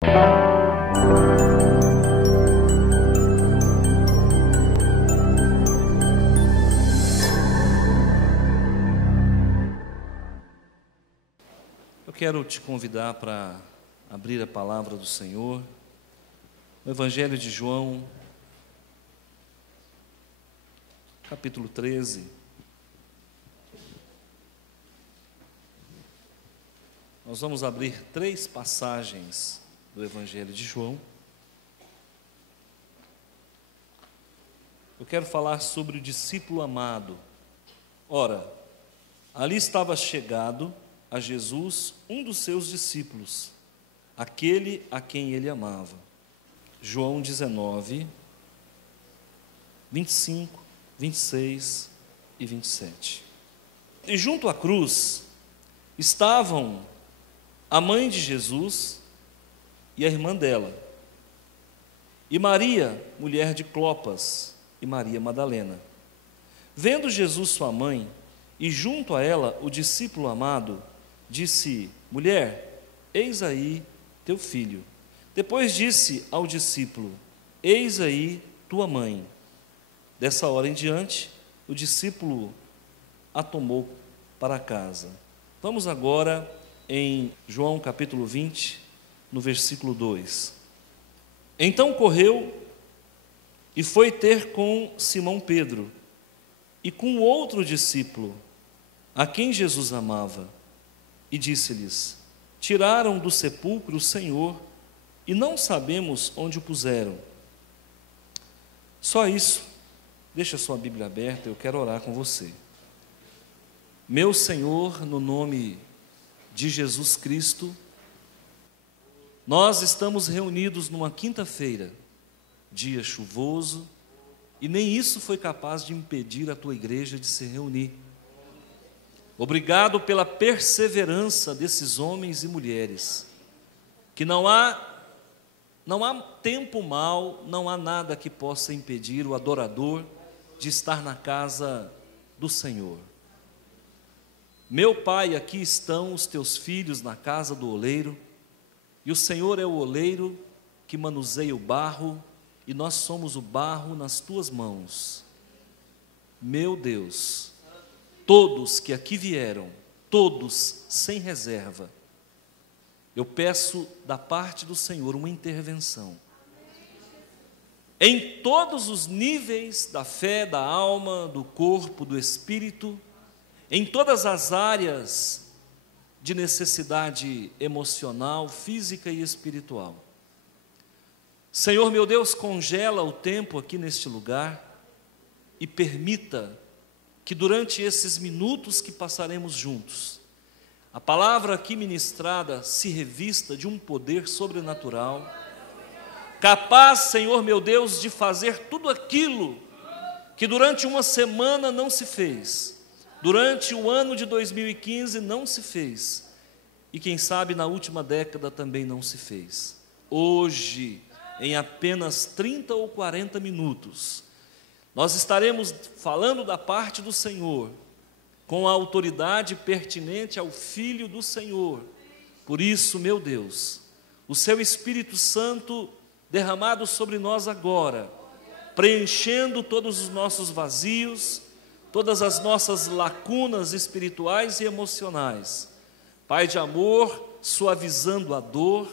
Eu quero te convidar para abrir a palavra do Senhor, no Evangelho de João, capítulo 13. Nós vamos abrir 3 passagens do Evangelho de João. Eu quero falar sobre o discípulo amado. Ora, ali estava chegado a Jesus um dos seus discípulos, aquele a quem ele amava. João 19, 25, 26 e 27. E junto à cruz estavam a mãe de Jesus e a irmã dela, e Maria, mulher de Clopas, e Maria Madalena. Vendo Jesus sua mãe, e junto a ela o discípulo amado, disse: mulher, eis aí teu filho. Depois disse ao discípulo: eis aí tua mãe. Dessa hora em diante, o discípulo a tomou para casa. Vamos agora em João capítulo 20, no versículo 2. Então correu e foi ter com Simão Pedro e com outro discípulo, a quem Jesus amava, e disse-lhes: tiraram do sepulcro o Senhor, e não sabemos onde o puseram. Só isso. Deixa a sua Bíblia aberta, eu quero orar com você. Meu Senhor, no nome de Jesus Cristo, nós estamos reunidos numa quinta-feira, dia chuvoso, e nem isso foi capaz de impedir a tua igreja de se reunir. Obrigado pela perseverança desses homens e mulheres, que não há tempo mau, não há nada que possa impedir o adorador de estar na casa do Senhor. Meu Pai, aqui estão os teus filhos na casa do oleiro, e o Senhor é o oleiro que manuseia o barro, e nós somos o barro nas tuas mãos. Meu Deus, todos que aqui vieram, todos sem reserva, eu peço da parte do Senhor uma intervenção. Em todos os níveis da fé, da alma, do corpo, do espírito, em todas as áreas de necessidade emocional, física e espiritual. Senhor meu Deus, congela o tempo aqui neste lugar e permita que durante esses minutos que passaremos juntos, a palavra aqui ministrada se revista de um poder sobrenatural, capaz, Senhor meu Deus, de fazer tudo aquilo que durante uma semana não se fez, durante o ano de 2015 não se fez, e quem sabe na última década também não se fez. Hoje, em apenas 30 ou 40 minutos, nós estaremos falando da parte do Senhor, com a autoridade pertinente ao Filho do Senhor. Por isso, meu Deus, o Seu Espírito Santo derramado sobre nós agora, preenchendo todos os nossos vazios, todas as nossas lacunas espirituais e emocionais. Pai de amor, suavizando a dor,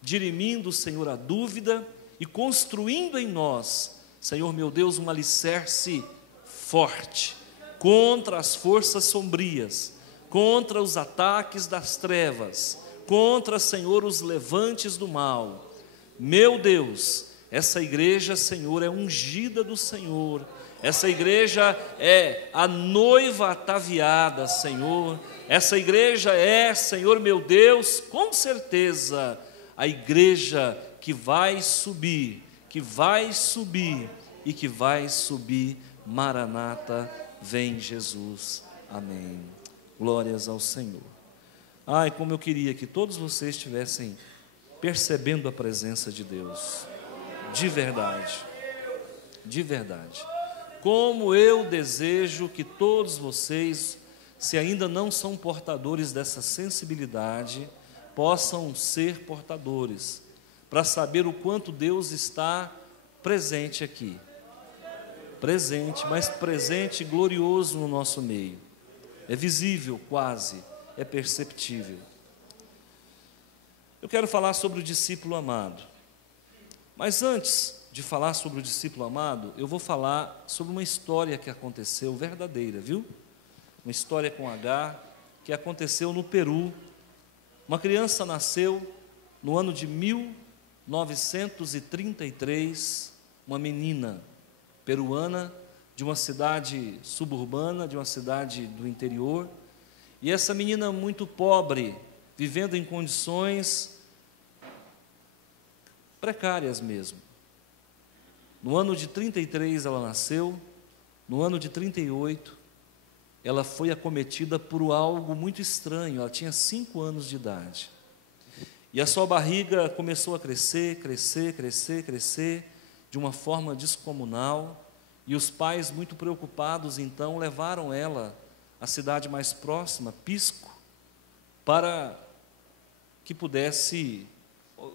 dirimindo, Senhor, a dúvida e construindo em nós, Senhor meu Deus, um alicerce forte contra as forças sombrias, contra os ataques das trevas, contra, Senhor, os levantes do mal. Meu Deus, essa igreja, Senhor, é ungida do Senhor. Essa igreja é a noiva ataviada, Senhor. Essa igreja é, Senhor meu Deus, com certeza, a igreja que vai subir, que vai subir e que vai subir. Maranata, vem Jesus. Amém. Glórias ao Senhor. Ai, como eu queria que todos vocês estivessem percebendo a presença de Deus. De verdade. De verdade. Como eu desejo que todos vocês, se ainda não são portadores dessa sensibilidade, possam ser portadores. para saber o quanto Deus está presente aqui. Presente, mas presente glorioso no nosso meio. É visível quase, é perceptível. Eu quero falar sobre o discípulo amado. Mas antes de falar sobre o discípulo amado, eu vou falar sobre uma história que aconteceu verdadeira, viu? Uma história com H, que aconteceu no Peru. Uma criança nasceu no ano de 1933, uma menina peruana, de uma cidade suburbana, de uma cidade do interior, e essa menina muito pobre, vivendo em condições precárias mesmo. No ano de 33 ela nasceu, no ano de 38 ela foi acometida por algo muito estranho. Ela tinha 5 anos de idade, e a sua barriga começou a crescer, de uma forma descomunal, e os pais, muito preocupados, então levaram ela à cidade mais próxima, Pisco, para que pudesse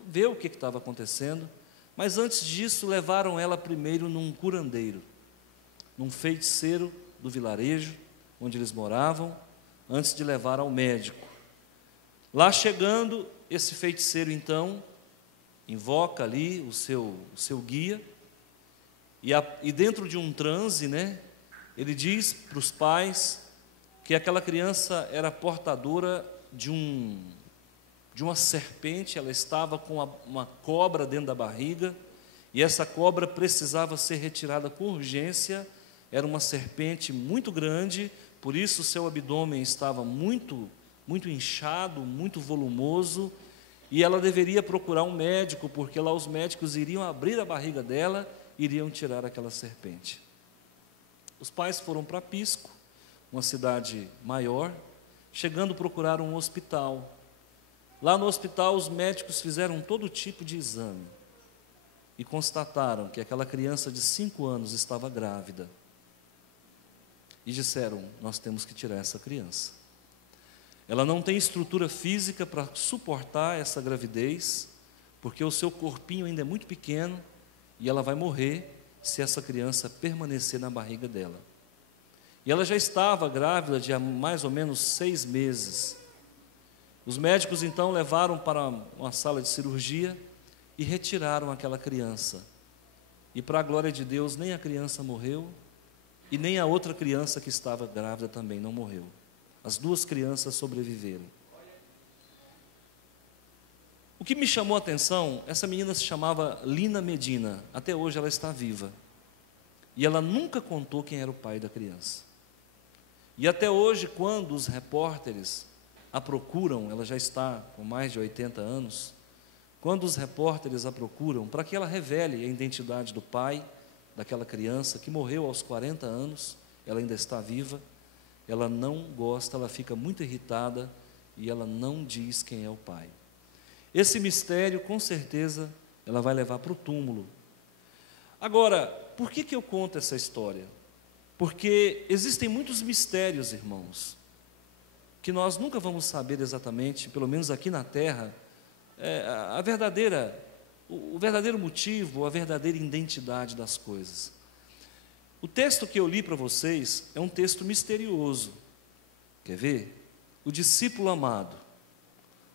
ver o que estava acontecendo. Mas antes disso, levaram ela primeiro num curandeiro, num feiticeiro do vilarejo onde eles moravam, antes de levar ao médico. Lá chegando, esse feiticeiro então invoca ali o seu guia, e dentro de um transe, né, ele diz para os pais que aquela criança era portadora de uma serpente. Ela estava com uma cobra dentro da barriga, e essa cobra precisava ser retirada com urgência. Era uma serpente muito grande, por isso o seu abdômen estava muito inchado, muito volumoso, e ela deveria procurar um médico, porque lá os médicos iriam abrir a barriga dela, iriam tirar aquela serpente. Os pais foram para Pisco, uma cidade maior, chegando procuraram um hospital. Lá no hospital os médicos fizeram todo tipo de exame e constataram que aquela criança de 5 anos estava grávida. E disseram: nós temos que tirar essa criança. Ela não tem estrutura física para suportar essa gravidez, porque o seu corpinho ainda é muito pequeno, e ela vai morrer se essa criança permanecer na barriga dela. E ela já estava grávida de há mais ou menos 6 meses. Os médicos então levaram para uma sala de cirurgia e retiraram aquela criança. E para a glória de Deus, nem a criança morreu, e nem a outra criança que estava grávida também não morreu. As 2 crianças sobreviveram. O que me chamou a atenção, essa menina se chamava Lina Medina. Até hoje ela está viva. E ela nunca contou quem era o pai da criança. E até hoje, quando os repórteres a procuram, ela já está com mais de 80 anos, quando os repórteres a procuram para que ela revele a identidade do pai daquela criança, que morreu aos 40 anos, ela ainda está viva, ela não gosta, ela fica muito irritada, e ela não diz quem é o pai. Esse mistério, com certeza, ela vai levar para o túmulo. Agora, por que eu conto essa história? Porque existem muitos mistérios, irmãos, que nós nunca vamos saber exatamente, pelo menos aqui na terra, o verdadeiro motivo, a verdadeira identidade das coisas. O texto que eu li para vocês é um texto misterioso. Quer ver? O discípulo amado.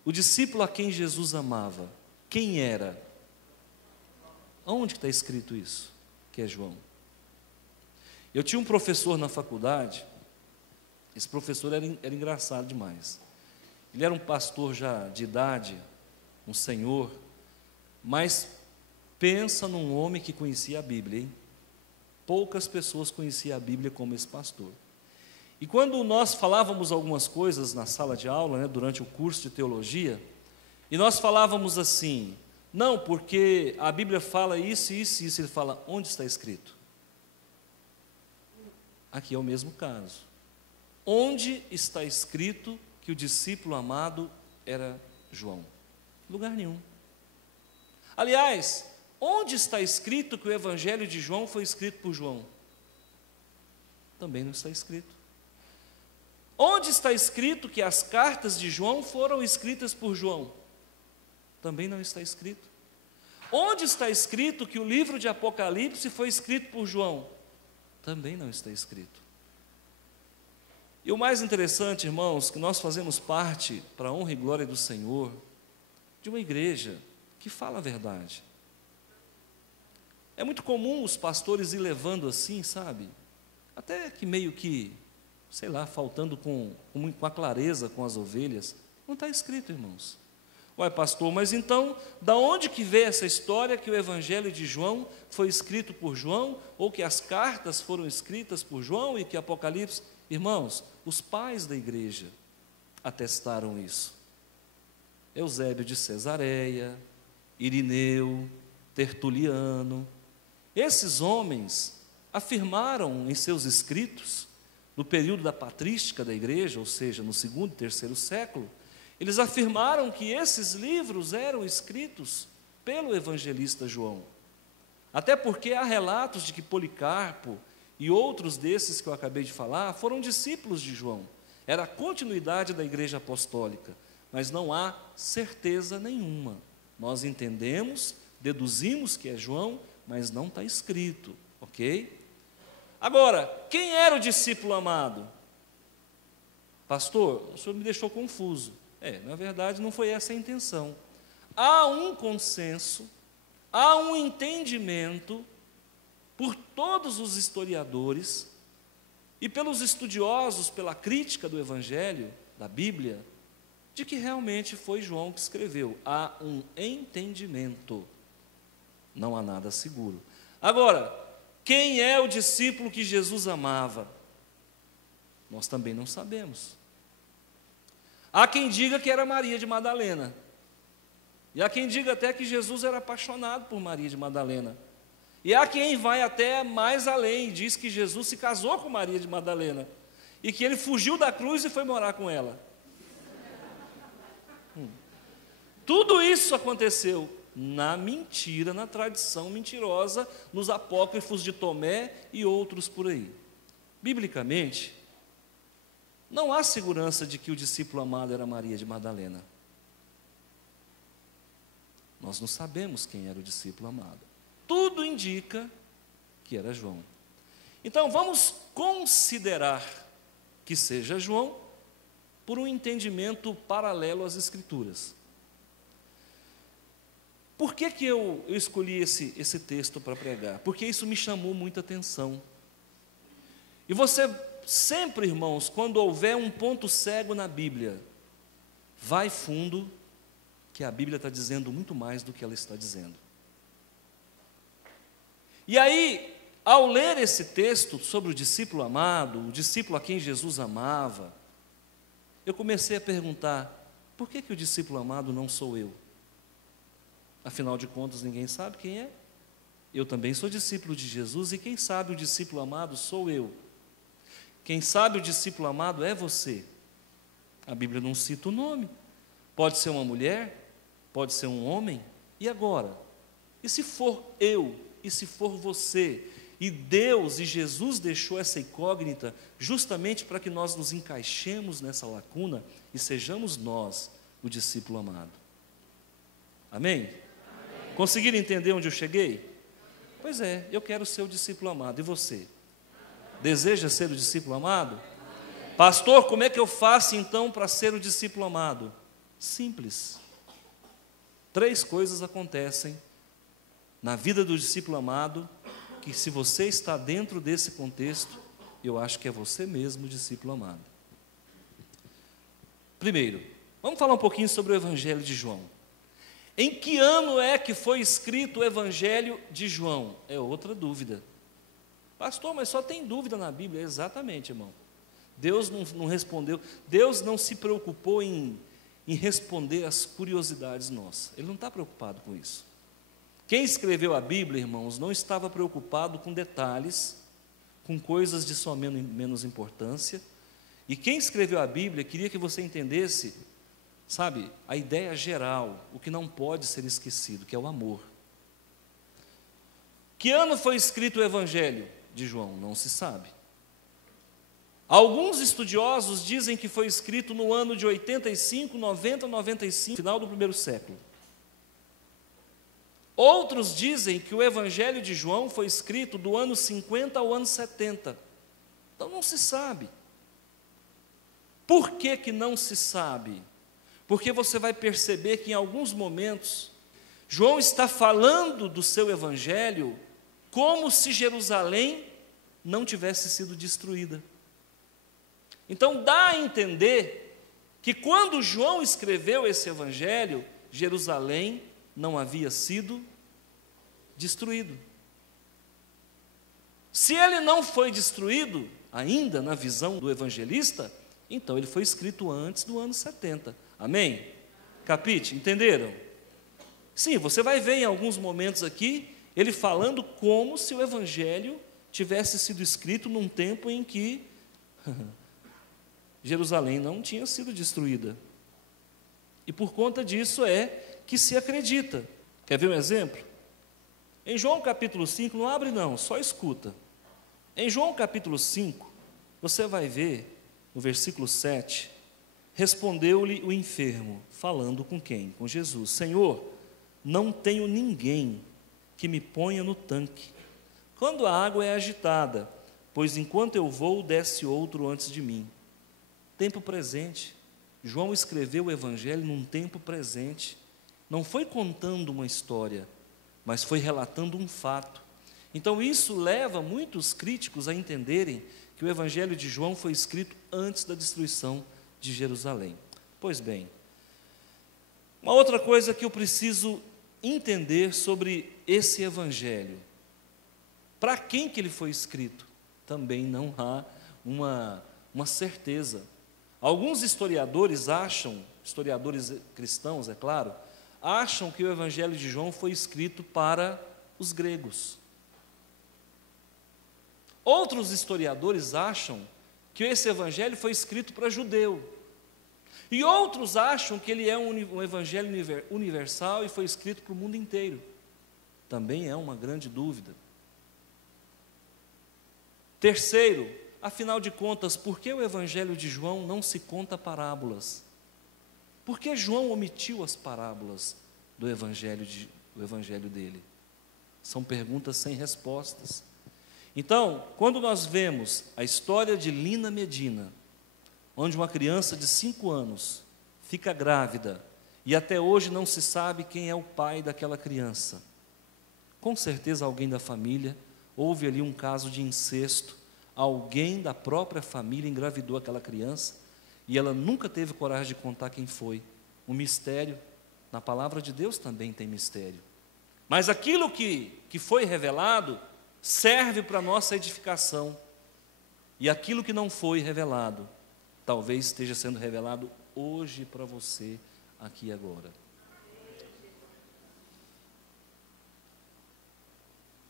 O discípulo a quem Jesus amava. Quem era? Aonde está escrito isso? Que é João. Eu tinha um professor na faculdade. Esse professor era engraçado demais. Ele era um pastor já de idade, um senhor, mas pensa num homem que conhecia a Bíblia, hein? Poucas pessoas conheciam a Bíblia como esse pastor. E quando nós falávamos algumas coisas na sala de aula, né, durante o curso de teologia, e nós falávamos assim: não, porque a Bíblia fala isso, isso e isso. Ele fala: onde está escrito? Aqui é o mesmo caso. Onde está escrito que o discípulo amado era João? Lugar nenhum. Aliás, onde está escrito que o Evangelho de João foi escrito por João? Também não está escrito. Onde está escrito que as cartas de João foram escritas por João? Também não está escrito. Onde está escrito que o livro de Apocalipse foi escrito por João? Também não está escrito. E o mais interessante, irmãos, que nós fazemos parte, para a honra e glória do Senhor, de uma igreja que fala a verdade. É muito comum os pastores ir levando assim, sabe? Até que meio que, sei lá, faltando com a clareza com as ovelhas. Não está escrito, irmãos. Ué, pastor, mas então, da onde que veio essa história que o Evangelho de João foi escrito por João, ou que as cartas foram escritas por João e que Apocalipse... Irmãos, os pais da igreja atestaram isso. Eusébio de Cesareia, Irineu, Tertuliano, esses homens afirmaram em seus escritos, no período da patrística da igreja, ou seja, no segundo e terceiro século, eles afirmaram que esses livros eram escritos pelo evangelista João. Até porque há relatos de que Policarpo e outros desses que eu acabei de falar foram discípulos de João. Era a continuidade da igreja apostólica, mas não há certeza nenhuma. Nós entendemos, deduzimos que é João, mas não está escrito, ok? Agora, quem era o discípulo amado? Pastor, o senhor me deixou confuso. Na verdade, não foi essa a intenção. Há um consenso, há um entendimento por todos os historiadores e pelos estudiosos, pela crítica do Evangelho, da Bíblia, de que realmente foi João que escreveu. Há um entendimento, não há nada seguro. Agora, quem é o discípulo que Jesus amava? Nós também não sabemos. Há quem diga que era Maria de Madalena, e há quem diga até que Jesus era apaixonado por Maria de Madalena. E há quem vai até mais além e diz que Jesus se casou com Maria de Madalena e que ele fugiu da cruz e foi morar com ela. Tudo isso aconteceu na mentira, na tradição mentirosa, nos apócrifos de Tomé e outros por aí. Biblicamente, não há segurança de que o discípulo amado era Maria de Madalena. Nós não sabemos quem era o discípulo amado. Tudo indica que era João. Então, vamos considerar que seja João por um entendimento paralelo às Escrituras. Por que eu escolhi esse texto para pregar? Porque isso me chamou muita atenção. E você sempre, irmãos, quando houver um ponto cego na Bíblia, vai fundo, que a Bíblia está dizendo muito mais do que ela está dizendo. E aí, ao ler esse texto sobre o discípulo amado, o discípulo a quem Jesus amava, eu comecei a perguntar, por que o discípulo amado não sou eu? Afinal de contas, ninguém sabe quem é. Eu também sou discípulo de Jesus, e quem sabe o discípulo amado sou eu. Quem sabe o discípulo amado é você. A Bíblia não cita o nome. Pode ser uma mulher, pode ser um homem. E agora? E se for eu? E se for você? E Deus e Jesus deixou essa incógnita justamente para que nós nos encaixemos nessa lacuna e sejamos nós o discípulo amado. Amém? Conseguiram entender onde eu cheguei? Pois é, eu quero ser o discípulo amado. E você? Deseja ser o discípulo amado? Pastor, como é que eu faço então para ser o discípulo amado? Simples. 3 coisas acontecem na vida do discípulo amado, que se você está dentro desse contexto, eu acho que é você mesmo o discípulo amado. Primeiro, vamos falar um pouquinho sobre o Evangelho de João. Em que ano é que foi escrito o Evangelho de João? É outra dúvida. Pastor, mas só tem dúvida na Bíblia. Exatamente, irmão. Deus não respondeu, Deus não se preocupou em responder às curiosidades nossas. Ele não está preocupado com isso. Quem escreveu a Bíblia, irmãos, não estava preocupado com detalhes, com coisas de sua menos importância. E quem escreveu a Bíblia queria que você entendesse, sabe, a ideia geral, o que não pode ser esquecido, que é o amor. Que ano foi escrito o Evangelho de João? Não se sabe. Alguns estudiosos dizem que foi escrito no ano de 85, 90, 95, final do primeiro século. Outros dizem que o Evangelho de João foi escrito do ano 50 ao ano 70. Então não se sabe. Por que que não se sabe? Porque você vai perceber que em alguns momentos, João está falando do seu Evangelho como se Jerusalém não tivesse sido destruída. Então dá a entender que quando João escreveu esse Evangelho, Jerusalém não havia sido destruído. Se ele não foi destruído, ainda na visão do evangelista, então ele foi escrito antes do ano 70. Amém? Capite? Entenderam? Sim, você vai ver em alguns momentos aqui, ele falando como se o evangelho tivesse sido escrito num tempo em que Jerusalém não tinha sido destruída. E por conta disso é que se acredita. Quer ver um exemplo? Em João capítulo 5, não abre não, só escuta. Em João capítulo 5, você vai ver, no versículo 7, respondeu-lhe o enfermo, falando com quem? Com Jesus. Senhor, não tenho ninguém que me ponha no tanque, quando a água é agitada, pois enquanto eu vou, desce outro antes de mim. Tempo presente. João escreveu o Evangelho num tempo presente. Não foi contando uma história, mas foi relatando um fato. Então isso leva muitos críticos a entenderem que o Evangelho de João foi escrito antes da destruição de Jerusalém. Pois bem, uma outra coisa que eu preciso entender sobre esse Evangelho. Para quem que ele foi escrito? Também não há uma certeza. Alguns historiadores acham, historiadores cristãos, é claro, acham que o Evangelho de João foi escrito para os gregos. Outros historiadores acham que esse Evangelho foi escrito para judeu. E outros acham que ele é um Evangelho universal e foi escrito para o mundo inteiro. Também é uma grande dúvida. Terceiro, afinal de contas, por que o Evangelho de João não se conta parábolas? Por que João omitiu as parábolas do Evangelho dele? São perguntas sem respostas. Então, quando nós vemos a história de Lina Medina, onde uma criança de 5 anos fica grávida e até hoje não se sabe quem é o pai daquela criança, com certeza alguém da família, houve ali um caso de incesto, alguém da própria família engravidou aquela criança e ela nunca teve coragem de contar quem foi. Um mistério. Na palavra de Deus também tem mistério. Mas aquilo que foi revelado serve para a nossa edificação. E aquilo que não foi revelado, talvez esteja sendo revelado hoje para você, aqui e agora.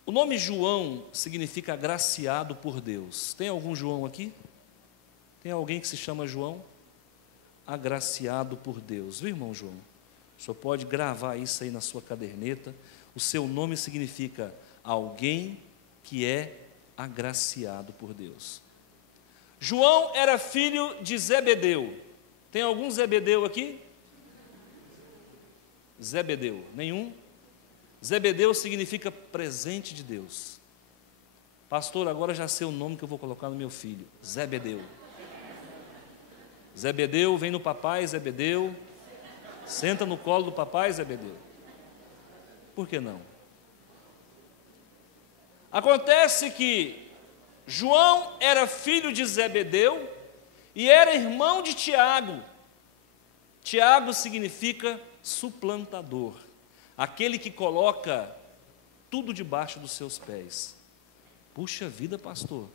O nome João significa agraciado por Deus. Tem algum João aqui? Tem alguém que se chama João? Agraciado por Deus. Viu, irmão João? O senhor pode gravar isso aí na sua caderneta. O seu nome significa alguém que é agraciado por Deus. João era filho de Zebedeu. Tem algum Zebedeu aqui? Zebedeu, nenhum? Zebedeu significa presente de Deus. Pastor, agora já sei o nome que eu vou colocar no meu filho. Zebedeu. Zebedeu, vem no papai, Zebedeu. Senta no colo do papai, Zebedeu. Por que não? Acontece que João era filho de Zebedeu e era irmão de Tiago. Tiago significa suplantador, aquele que coloca tudo debaixo dos seus pés. Puxa vida, pastor.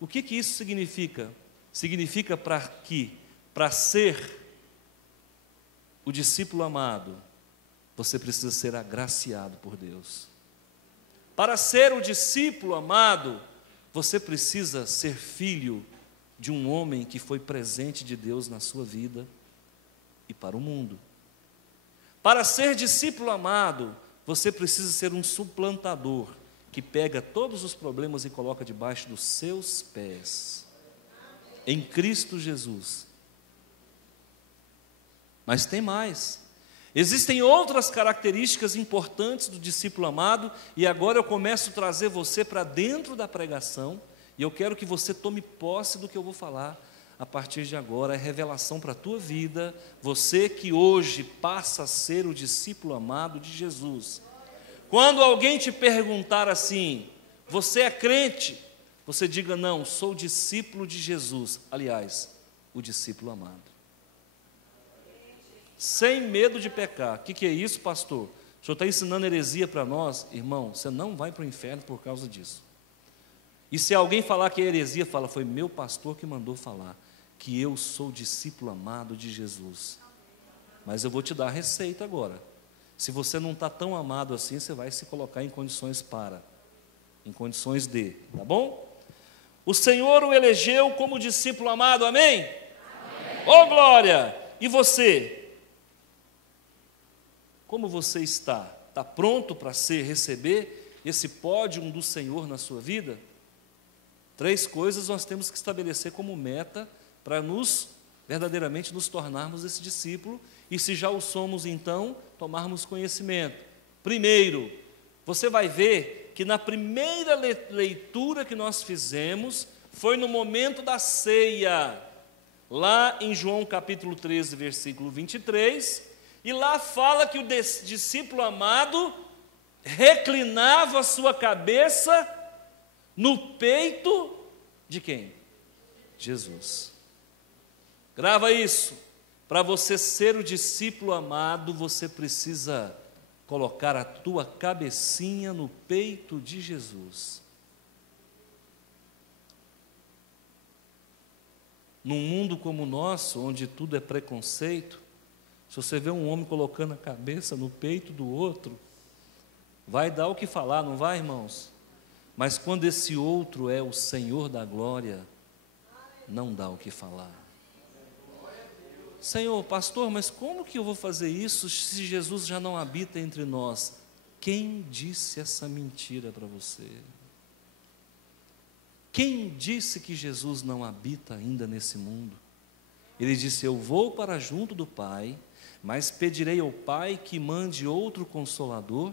O que isso significa? Significa para ser o discípulo amado, você precisa ser agraciado por Deus. Para ser o discípulo amado, você precisa ser filho de um homem que foi presente de Deus na sua vida e para o mundo. Para ser discípulo amado, você precisa ser um suplantador, que pega todos os problemas e coloca debaixo dos seus pés, em Cristo Jesus. Mas tem mais. Existem outras características importantes do discípulo amado, e agora eu começo a trazer você para dentro da pregação, e eu quero que você tome posse do que eu vou falar a partir de agora. É revelação para a tua vida, você que hoje passa a ser o discípulo amado de Jesus. Quando alguém te perguntar assim, você é crente? Você diga, não, sou discípulo de Jesus. Aliás, o discípulo amado. Sem medo de pecar. O que é isso, pastor? O senhor está ensinando heresia para nós? Irmão, você não vai para o inferno por causa disso. E se alguém falar que é heresia, fala, foi meu pastor que mandou falar, que eu sou discípulo amado de Jesus. Mas eu vou te dar a receita agora. Se você não está tão amado assim, você vai se colocar em condições em condições de, tá bom? O Senhor o elegeu como discípulo amado, amém? Amém. Oh, glória! E você? Como você está? Está pronto para receber esse pódio do Senhor na sua vida? 3 coisas nós temos que estabelecer como meta para verdadeiramente nos tornarmos esse discípulo, e se já o somos, então, tomarmos conhecimento. Primeiro, você vai ver que na primeira leitura que nós fizemos, foi no momento da ceia, lá em João capítulo 13, versículo 23, e lá fala que o discípulo amado reclinava a sua cabeça no peito de quem? Jesus. Grava isso. Para você ser o discípulo amado, você precisa colocar a tua cabecinha no peito de Jesus. Num mundo como o nosso, onde tudo é preconceito, se você vê um homem colocando a cabeça no peito do outro, vai dar o que falar, não vai, irmãos? Mas quando esse outro é o Senhor da glória, não dá o que falar. Senhor, pastor, mas como que eu vou fazer isso se Jesus já não habita entre nós? Quem disse essa mentira para você? Quem disse que Jesus não habita ainda nesse mundo? Ele disse, eu vou para junto do Pai, mas pedirei ao Pai que mande outro Consolador,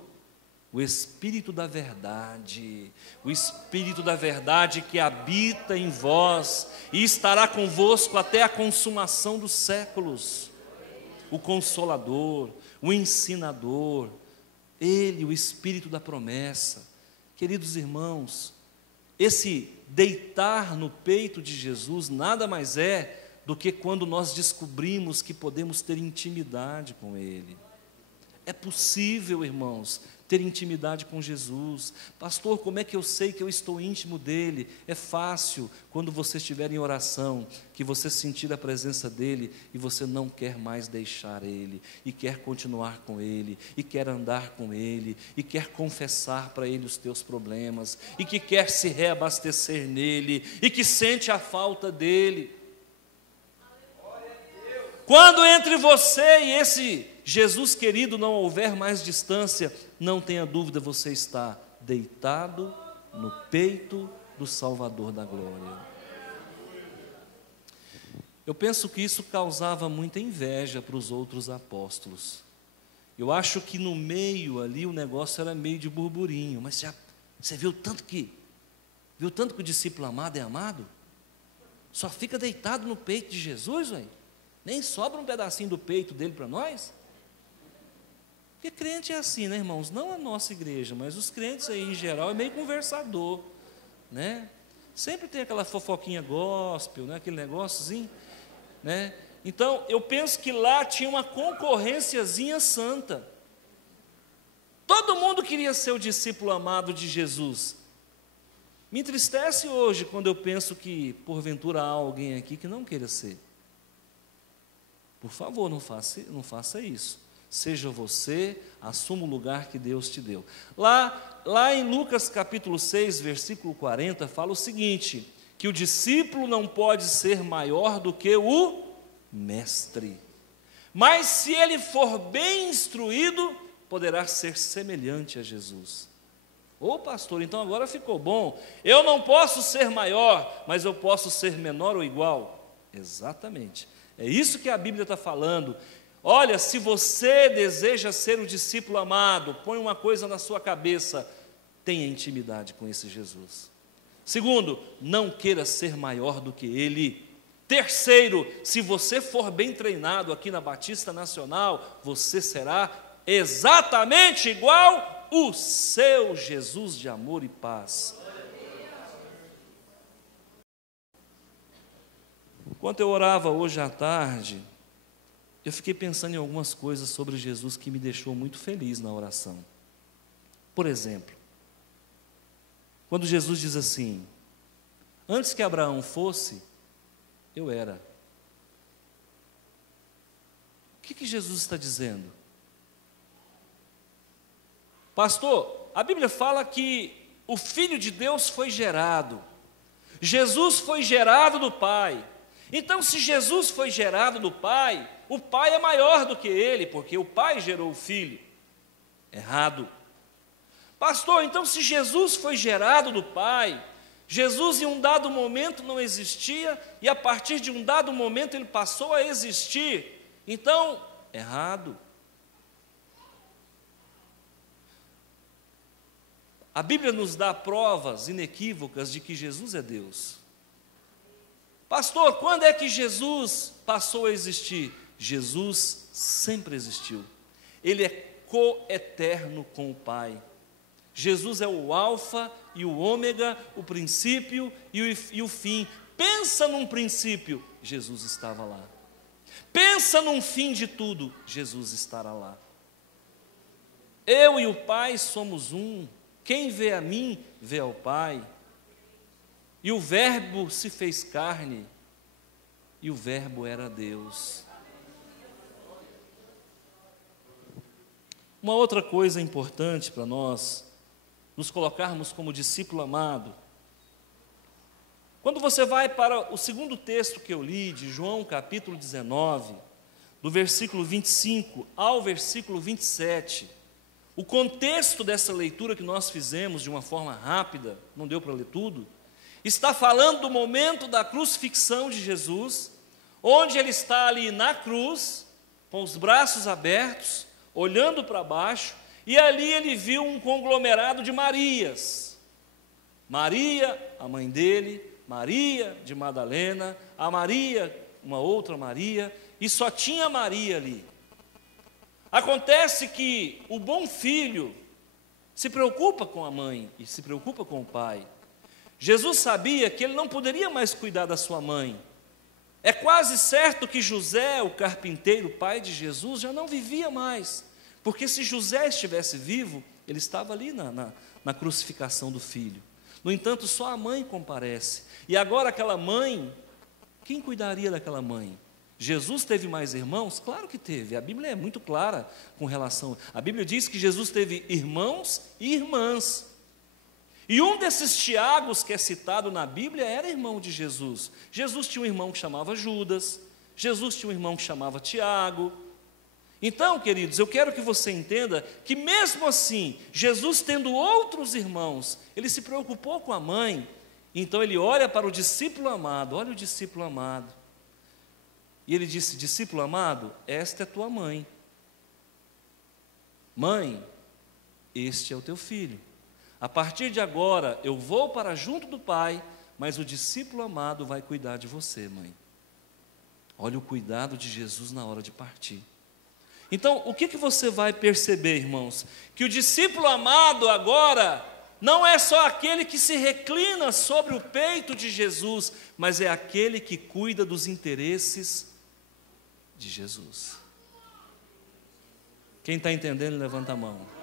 o Espírito da Verdade, o Espírito da Verdade que habita em vós e estará convosco até a consumação dos séculos. O Consolador, o Ensinador, Ele, o Espírito da promessa. Queridos irmãos, esse deitar no peito de Jesus nada mais é do que quando nós descobrimos que podemos ter intimidade com Ele. É possível, irmãos, ter intimidade com Jesus. Pastor, como é que eu sei que eu estou íntimo dEle? É fácil, quando você estiver em oração, que você sentir a presença dEle e você não quer mais deixar Ele, e quer continuar com Ele, e quer andar com Ele, e quer confessar para Ele os teus problemas, e que quer se reabastecer nele, e que sente a falta dEle. Quando entre você e esse Jesus querido não houver mais distância, não tenha dúvida, você está deitado no peito do Salvador da glória. Eu penso que isso causava muita inveja para os outros apóstolos. Eu acho que no meio ali o negócio era meio de burburinho, mas você viu tanto que o discípulo amado é amado? Só fica deitado no peito de Jesus, velho. Nem sobra um pedacinho do peito dele para nós? Porque crente é assim, né, irmãos? Não a nossa igreja, mas os crentes aí em geral é meio conversador, né? Sempre tem aquela fofoquinha gospel, né? Aquele negóciozinho, né? Então, eu penso que lá tinha uma concorrênciazinha santa. Todo mundo queria ser o discípulo amado de Jesus. Me entristece hoje quando eu penso que, porventura, há alguém aqui que não queira ser. Por favor, não faça isso. Seja você, assuma o lugar que Deus te deu. Lá em Lucas capítulo 6, versículo 40, fala o seguinte, que o discípulo não pode ser maior do que o mestre. Mas se ele for bem instruído, poderá ser semelhante a Jesus. Ô pastor, então agora ficou bom. Eu não posso ser maior, mas eu posso ser menor ou igual. Exatamente. É isso que a Bíblia está falando. Olha, se você deseja ser o discípulo amado, põe uma coisa na sua cabeça: tenha intimidade com esse Jesus. Segundo, não queira ser maior do que Ele. Terceiro, se você for bem treinado aqui na Batista Nacional, você será exatamente igual o seu Jesus de amor e paz. Enquanto eu orava hoje à tarde, eu fiquei pensando em algumas coisas sobre Jesus que me deixou muito feliz na oração. Por exemplo, quando Jesus diz assim: antes que Abraão fosse, eu era. O que Jesus está dizendo? Pastor, a Bíblia fala que o Filho de Deus foi gerado. Jesus foi gerado do Pai. Então, se Jesus foi gerado do Pai, o Pai é maior do que Ele, porque o Pai gerou o Filho. Errado. Pastor, então se Jesus foi gerado do Pai, Jesus em um dado momento não existia, e a partir de um dado momento Ele passou a existir. Então, errado. A Bíblia nos dá provas inequívocas de que Jesus é Deus. Pastor, quando é que Jesus passou a existir? Jesus sempre existiu. Ele é coeterno com o Pai. Jesus é o alfa e o ômega, o princípio e o fim. Pensa num princípio, Jesus estava lá. Pensa num fim de tudo, Jesus estará lá. Eu e o Pai somos um. Quem vê a mim, vê ao Pai. E o Verbo se fez carne, e o Verbo era Deus. Uma outra coisa importante para nós nos colocarmos como discípulo amado. Quando você vai para o segundo texto que eu li, de João capítulo 19, do versículo 25 ao versículo 27, o contexto dessa leitura que nós fizemos de uma forma rápida, não deu para ler tudo, está falando do momento da crucifixão de Jesus, onde ele está ali na cruz, com os braços abertos, olhando para baixo, e ali ele viu um conglomerado de Marias. Maria, a mãe dele, Maria de Madalena, a Maria, uma outra Maria, e só tinha Maria ali. Acontece que o bom filho se preocupa com a mãe e se preocupa com o pai. Jesus sabia que ele não poderia mais cuidar da sua mãe. É quase certo que José, o carpinteiro, pai de Jesus, já não vivia mais. Porque se José estivesse vivo, ele estava ali na crucificação do filho. No entanto, só a mãe comparece. E agora aquela mãe, quem cuidaria daquela mãe? Jesus teve mais irmãos? Claro que teve. A Bíblia é muito clara com relação. A Bíblia diz que Jesus teve irmãos e irmãs. E um desses Tiagos que é citado na Bíblia era irmão de Jesus. Jesus tinha um irmão que chamava Judas. Jesus tinha um irmão que chamava Tiago. Então, queridos, eu quero que você entenda que mesmo assim, Jesus tendo outros irmãos, ele se preocupou com a mãe. Então ele olha para o discípulo amado, olha o discípulo amado. E ele disse: discípulo amado, esta é tua mãe. Mãe, este é o teu filho. A partir de agora, eu vou para junto do Pai, mas o discípulo amado vai cuidar de você, mãe. Olha o cuidado de Jesus na hora de partir. Então, o que você vai perceber, irmãos? Que o discípulo amado agora não é só aquele que se reclina sobre o peito de Jesus, mas é aquele que cuida dos interesses de Jesus. Quem está entendendo, levanta a mão.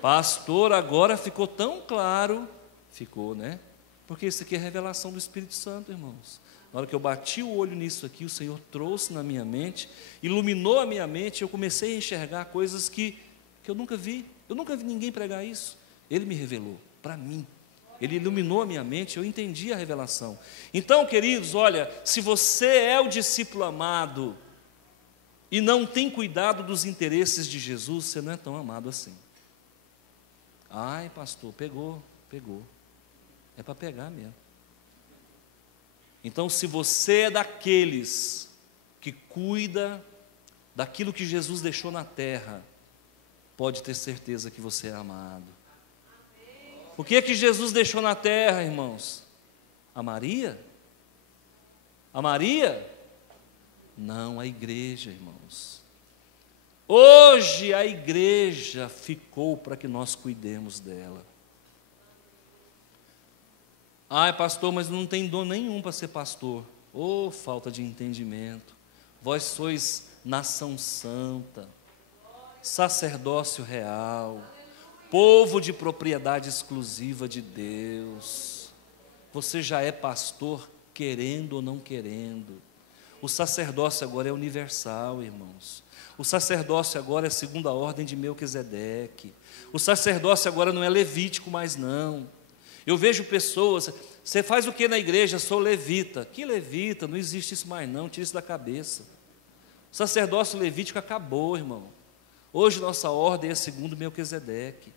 Pastor, agora ficou tão claro. Ficou, né? Porque isso aqui é revelação do Espírito Santo, irmãos. Na hora que eu bati o olho nisso aqui, o Senhor trouxe na minha mente, iluminou a minha mente, eu comecei a enxergar coisas que eu nunca vi. Eu nunca vi ninguém pregar isso. Ele me revelou para mim. Ele iluminou a minha mente, eu entendi a revelação. Então, queridos, olha, se você é o discípulo amado e não tem cuidado dos interesses de Jesus, você não é tão amado assim. Ai, pastor, pegou. É para pegar mesmo. Então, se você é daqueles que cuida daquilo que Jesus deixou na terra, pode ter certeza que você é amado. O que é que Jesus deixou na terra, irmãos? A Maria? A Maria? Não, a igreja, irmãos. Hoje a igreja ficou para que nós cuidemos dela. Ai, pastor, mas não tem dom nenhum para ser pastor. Oh, falta de entendimento. Vós sois nação santa, sacerdócio real, povo de propriedade exclusiva de Deus. Você já é pastor, querendo ou não querendo. O sacerdócio agora é universal, irmãos. O sacerdócio agora é segundo a ordem de Melquisedeque. O sacerdócio agora não é levítico mais não. Eu vejo pessoas, você faz o que na igreja? Sou levita. Que levita? Não existe isso mais não, tira isso da cabeça. O sacerdócio levítico acabou, irmão. Hoje nossa ordem é segundo Melquisedeque.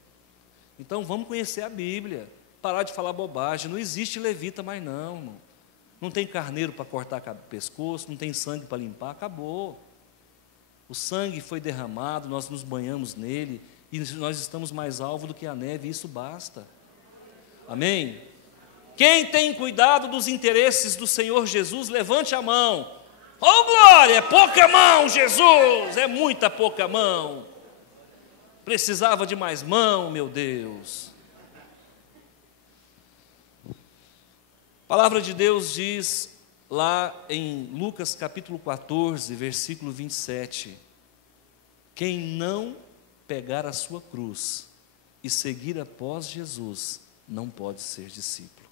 Então vamos conhecer a Bíblia, parar de falar bobagem. Não existe levita mais não, irmão. Não tem carneiro para cortar o pescoço, não tem sangue para limpar, acabou. O sangue foi derramado, nós nos banhamos nele, e nós estamos mais alvos do que a neve, e isso basta. Amém? Quem tem cuidado dos interesses do Senhor Jesus, levante a mão. Oh glória, é pouca mão, Jesus, é muita pouca mão. Precisava de mais mão, meu Deus. A palavra de Deus diz lá em Lucas capítulo 14, versículo 27, quem não pegar a sua cruz e seguir após Jesus, não pode ser discípulo.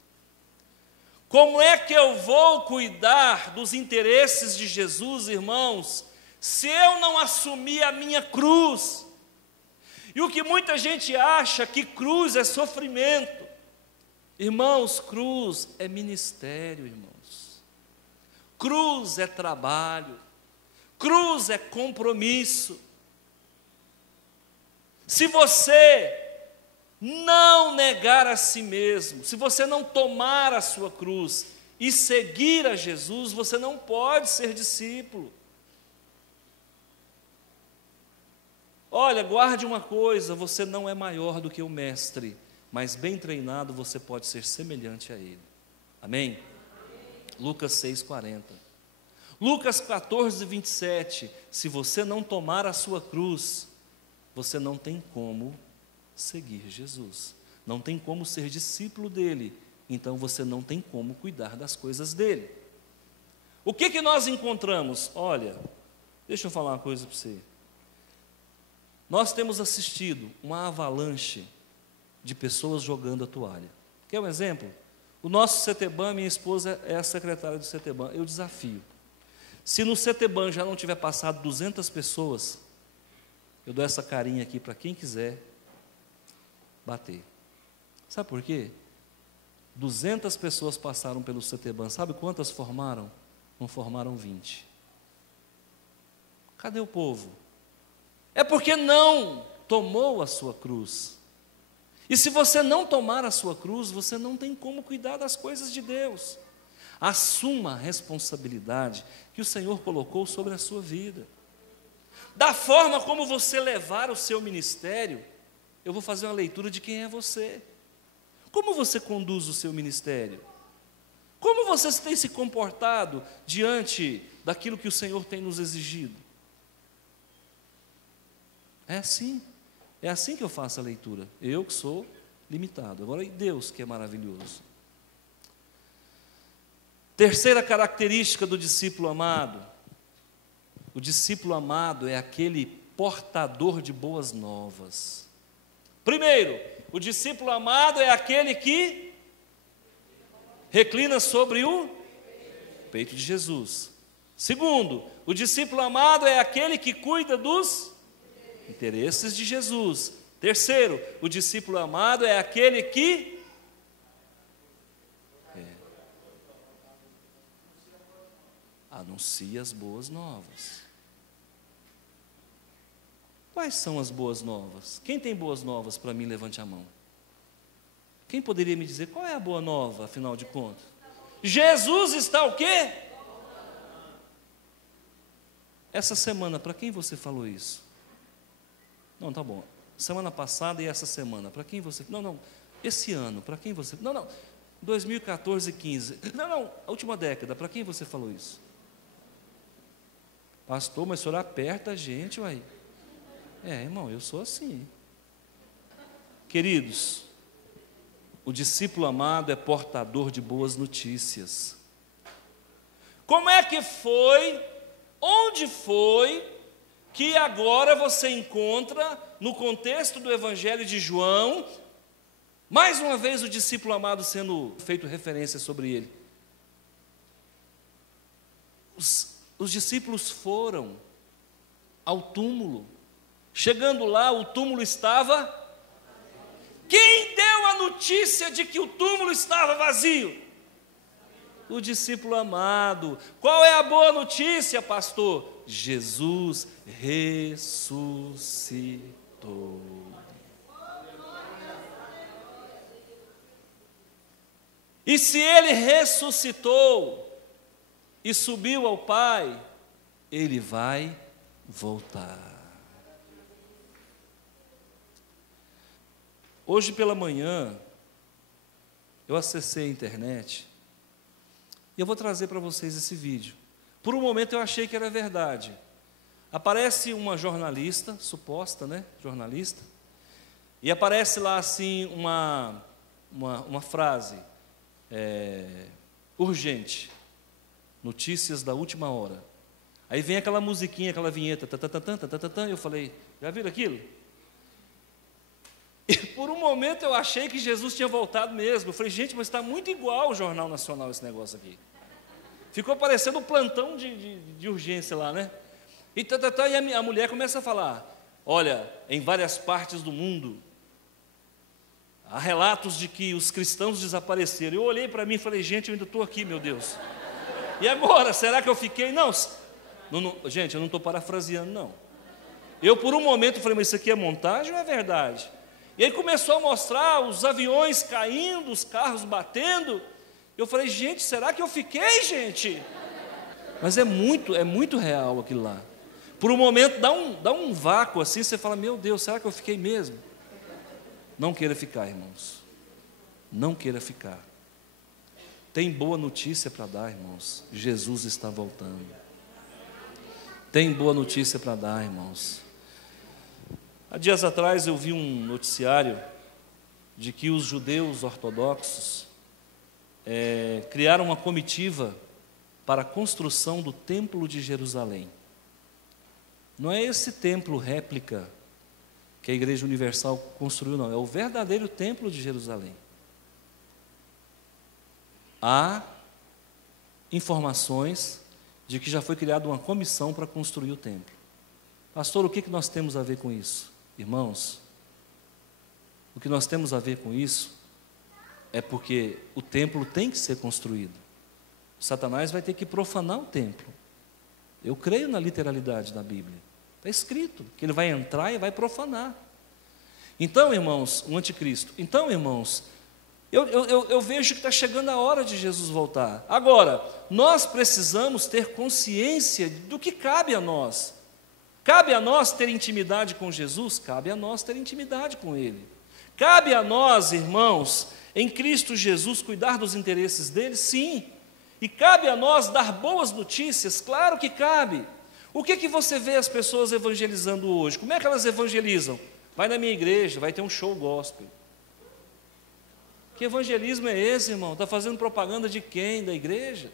Como é que eu vou cuidar dos interesses de Jesus, irmãos, se eu não assumir a minha cruz? E o que muita gente acha que cruz é sofrimento. Irmãos, cruz é ministério, irmãos. Cruz é trabalho. Cruz é compromisso. Se você não negar a si mesmo, se você não tomar a sua cruz e seguir a Jesus, você não pode ser discípulo. Olha, guarde uma coisa, você não é maior do que o mestre, mas bem treinado você pode ser semelhante a ele. Amém? Lucas 6,40. Lucas 14, 27. Se você não tomar a sua cruz, você não tem como seguir Jesus. Não tem como ser discípulo dele. Então você não tem como cuidar das coisas dele. O que nós encontramos? Olha, deixa eu falar uma coisa para você. Nós temos assistido uma avalanche de pessoas jogando a toalha. Quer um exemplo? O nosso CETEBAN, minha esposa é a secretária do CETEBAN. Eu desafio. Se no CETEBAN já não tiver passado 200 pessoas, eu dou essa carinha aqui para quem quiser bater. Sabe por quê? 200 pessoas passaram pelo CETEBAN. Sabe quantas formaram? Não formaram 20. Cadê o povo? É porque não tomou a sua cruz. E se você não tomar a sua cruz, você não tem como cuidar das coisas de Deus. Assuma a responsabilidade que o Senhor colocou sobre a sua vida. Da forma como você levar o seu ministério, eu vou fazer uma leitura de quem é você. Como você conduz o seu ministério? Como você tem se comportado diante daquilo que o Senhor tem nos exigido? É assim que eu faço a leitura. Eu que sou limitado. Agora, e Deus que é maravilhoso. Terceira característica do discípulo amado. O discípulo amado é aquele portador de boas novas. Primeiro, o discípulo amado é aquele que reclina sobre o peito de Jesus. Segundo, o discípulo amado é aquele que cuida dos interesses de Jesus. Terceiro, o discípulo amado é aquele que anuncia as boas novas. Quais são as boas novas? Quem tem boas novas para mim, levante a mão. Quem poderia me dizer qual é a boa nova, afinal de contas? Jesus está o quê? Essa semana, para quem você falou isso? Não, tá bom. Semana passada e essa semana, para quem você... Não, esse ano, para quem você... Não, 2014 e 15. Não, a última década, para quem você falou isso? Pastor, mas o senhor aperta a gente, uai. Irmão, eu sou assim. Queridos, o discípulo amado é portador de boas notícias. Como é que foi, onde foi, que agora você encontra, no contexto do Evangelho de João, mais uma vez o discípulo amado sendo feito referência sobre ele? Os discípulos foram ao túmulo. Chegando lá, o túmulo estava... Quem deu a notícia de que o túmulo estava vazio? O discípulo amado. Qual é a boa notícia, pastor? Jesus ressuscitou. E se ele ressuscitou e subiu ao Pai, ele vai voltar. Hoje pela manhã, eu acessei a internet e eu vou trazer para vocês esse vídeo. Por um momento eu achei que era verdade. Aparece uma jornalista, suposta, né? Jornalista, e aparece lá assim uma frase, urgente, notícias da última hora. Aí vem aquela musiquinha, aquela vinheta, eu falei, já viram aquilo? E por um momento eu achei que Jesus tinha voltado mesmo. Eu falei, gente, mas está muito igual ao Jornal Nacional esse negócio aqui. Ficou parecendo um plantão de urgência lá, né? E a mulher começa a falar, olha, em várias partes do mundo, há relatos de que os cristãos desapareceram. Eu olhei para mim e falei, gente, eu ainda estou aqui, meu Deus. E agora, será que eu fiquei? Não, gente, eu não estou parafraseando, não. Eu por um momento falei, mas isso aqui é montagem ou é verdade? E aí começou a mostrar os aviões caindo, os carros batendo. Eu falei, gente, será que eu fiquei, gente? Mas é muito real aquilo lá. Por um momento dá um vácuo assim, você fala, meu Deus, será que eu fiquei mesmo? Não queira ficar, irmãos. Não queira ficar. Tem boa notícia para dar, irmãos. Jesus está voltando. Tem boa notícia para dar, irmãos. Há dias atrás eu vi um noticiário de que os judeus ortodoxos criaram uma comitiva para a construção do Templo de Jerusalém. Não é esse templo réplica que a Igreja Universal construiu, não. É o verdadeiro Templo de Jerusalém. Há informações de que já foi criada uma comissão para construir o templo. Pastor, o que nós temos a ver com isso? Irmãos, o que nós temos a ver com isso é porque o templo tem que ser construído. Satanás vai ter que profanar o templo. Eu creio na literalidade da Bíblia. Está escrito que ele vai entrar e vai profanar. Então, irmãos, o anticristo. Então, irmãos, eu vejo que está chegando a hora de Jesus voltar. Agora, nós precisamos ter consciência do que cabe a nós. Cabe a nós ter intimidade com Jesus? Cabe a nós ter intimidade com Ele. Cabe a nós, irmãos, em Cristo Jesus, cuidar dos interesses dele? Sim. E cabe a nós dar boas notícias? Claro que cabe. O que você vê as pessoas evangelizando hoje? Como é que elas evangelizam? Vai na minha igreja, vai ter um show gospel. Que evangelismo é esse, irmão? Está fazendo propaganda de quem? Da igreja?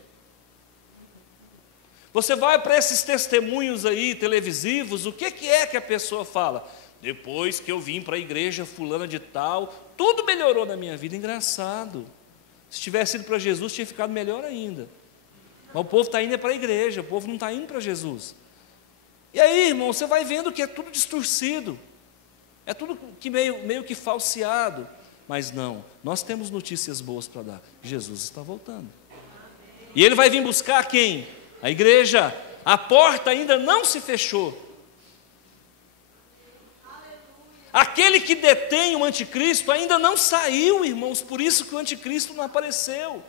Você vai para esses testemunhos aí televisivos, o que é que a pessoa fala? Depois que eu vim para a igreja fulana de tal, tudo melhorou na minha vida. Engraçado. Se tivesse ido para Jesus, tinha ficado melhor ainda. Mas o povo está indo para a igreja, o povo não está indo para Jesus. E aí, irmão, você vai vendo que é tudo distorcido. É tudo que meio que falseado. Mas não, nós temos notícias boas para dar. Jesus está voltando. E Ele vai vir buscar quem? A igreja. A porta ainda não se fechou. Aquele que detém o anticristo ainda não saiu, irmãos, por isso que o anticristo não apareceu.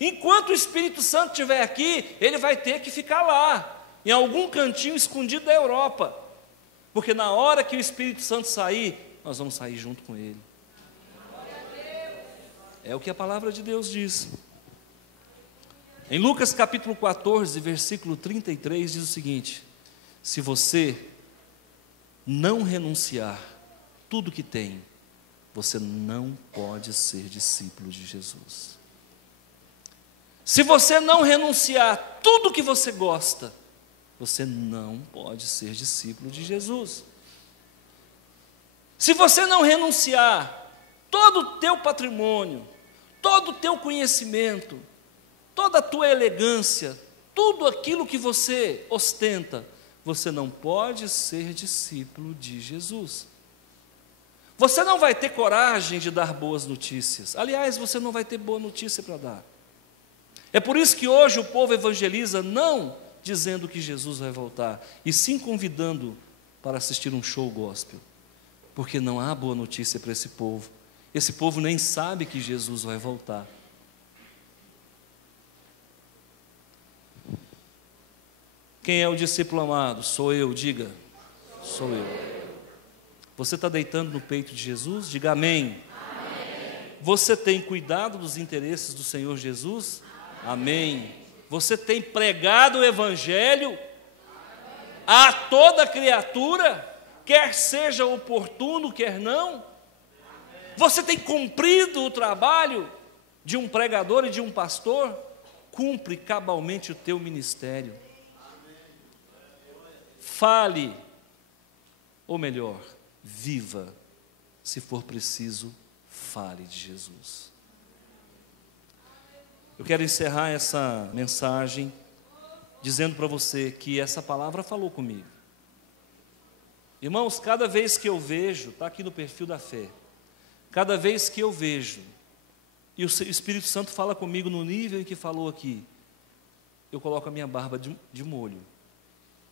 Enquanto o Espírito Santo estiver aqui, ele vai ter que ficar lá. em algum cantinho escondido da Europa, porque na hora que o Espírito Santo sair, nós vamos sair junto com Ele. É o que a palavra de Deus diz. Em Lucas capítulo 14, versículo 33, diz o seguinte: se você não renunciar tudo que tem, você não pode ser discípulo de Jesus. Se você não renunciar tudo que você gosta, você não pode ser discípulo de Jesus. Se você não renunciar todo o teu patrimônio, todo o teu conhecimento, toda a tua elegância, tudo aquilo que você ostenta, você não pode ser discípulo de Jesus. Você não vai ter coragem de dar boas notícias. Aliás, você não vai ter boa notícia para dar. É por isso que hoje o povo evangeliza não dizendo que Jesus vai voltar, e sim convidando para assistir um show gospel. Porque não há boa notícia para esse povo. Esse povo nem sabe que Jesus vai voltar. Quem é o discípulo amado? Sou eu, diga. Sou eu. Você está deitando no peito de Jesus? Diga amém. Amém. Você tem cuidado dos interesses do Senhor Jesus? Amém. Você tem pregado o Evangelho a toda criatura, quer seja oportuno, quer não? Você tem cumprido o trabalho de um pregador e de um pastor? Cumpre cabalmente o teu ministério. Fale, ou melhor, viva, se for preciso, fale de Jesus. Eu quero encerrar essa mensagem dizendo para você que essa palavra falou comigo. Irmãos, cada vez que eu vejo, está aqui no perfil da fé, cada vez que eu vejo, e o Espírito Santo fala comigo no nível em que falou aqui, eu coloco a minha barba de molho,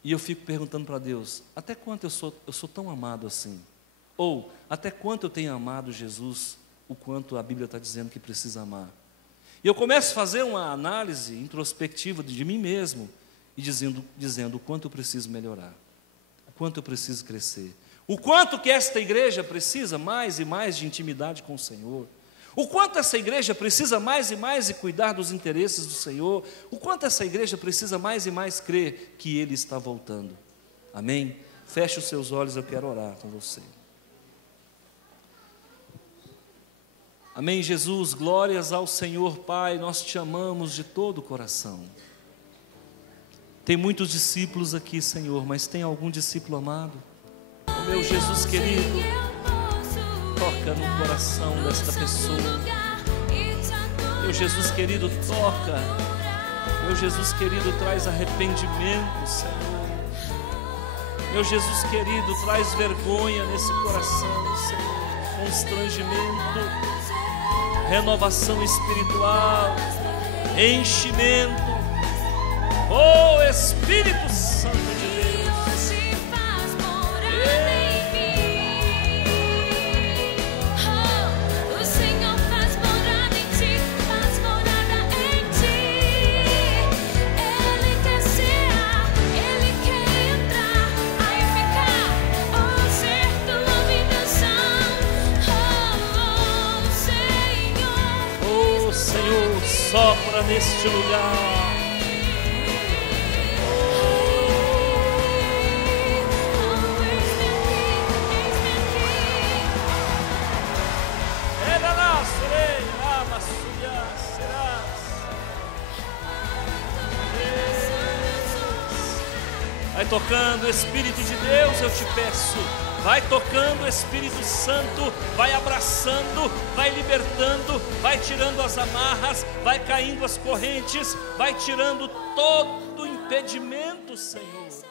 e eu fico perguntando para Deus, até quanto eu sou tão amado assim? Ou, até quanto eu tenho amado Jesus, o quanto a Bíblia está dizendo que precisa amar? E eu começo a fazer uma análise introspectiva de mim mesmo, e dizendo o quanto eu preciso melhorar, o quanto eu preciso crescer, o quanto que esta igreja precisa mais e mais de intimidade com o Senhor, o quanto essa igreja precisa mais e mais de cuidar dos interesses do Senhor, o quanto essa igreja precisa mais e mais crer que Ele está voltando. Amém? Feche os seus olhos, eu quero orar com você. Amém, Jesus, glórias ao Senhor, Pai, nós te amamos de todo o coração. Tem muitos discípulos aqui, Senhor, mas tem algum discípulo amado? Oh, meu Jesus querido, toca no coração desta pessoa. Meu Jesus querido, toca. Meu Jesus querido, traz arrependimento, Senhor. Meu Jesus querido, traz vergonha nesse coração, Senhor. Constrangimento, renovação espiritual, enchimento. Oh, Espírito Santo de Deus. O Senhor faz morada em ti, faz morada em ti. Ele quer cear, Ele quer entrar, aí ficar, oh, ser tua habitação. Oh, Senhor. Oh, Senhor, sopra neste lugar. Vai tocando, Espírito de Deus, eu te peço. Vai tocando, Espírito Santo, vai abraçando, vai libertando, vai tirando as amarras, vai caindo as correntes, vai tirando todo o impedimento, Senhor.